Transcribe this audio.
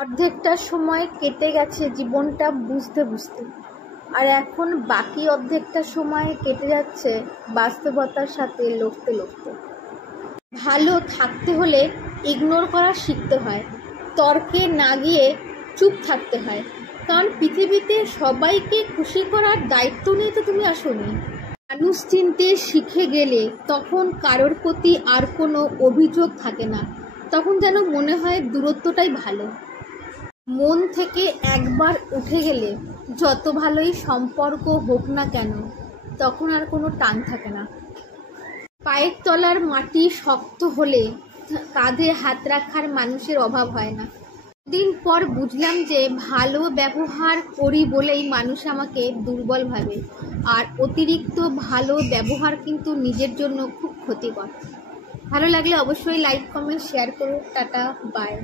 অর্ধেকটা সময় কেটে গেছে জীবনটা বুঝতে বুঝতে, আর এখন বাকি অর্ধেকটা সময় কেটে যাচ্ছে বাস্তবতার সাথে লড়তে লড়তে। ভালো থাকতে হলে ইগনোর করা শিখতে হয়, তর্কে না গিয়ে চুপ থাকতে হয়, কারণ পৃথিবীতে সবাইকে খুশি করার দায়িত্ব নিয়ে তো তুমি আসোনি। মানুষ চিনতে শিখে গেলে তখন কারোর প্রতি আর কোনো অভিযোগ থাকে না, তখন যেন মনে হয় দূরত্বটাই ভালো। মন থেকে একবার উঠে গেলে যত ভালোই সম্পর্ক হোক না কেন তখন আর কোনো টান থাকে না। পায়ের তলার মাটি শক্ত হলে কাঁধে হাত রাখার মানুষের অভাব হয় না। দিন পর বুঝলাম যে ভালো ব্যবহার করি বলেই মানুষ আমাকে দুর্বল ভাবে, আর অতিরিক্ত ভালো ব্যবহার কিন্তু নিজের জন্য খুব ক্ষতিকর। ভালো লাগলে অবশ্যই লাইক কমেন্ট শেয়ার করো। Tata, by.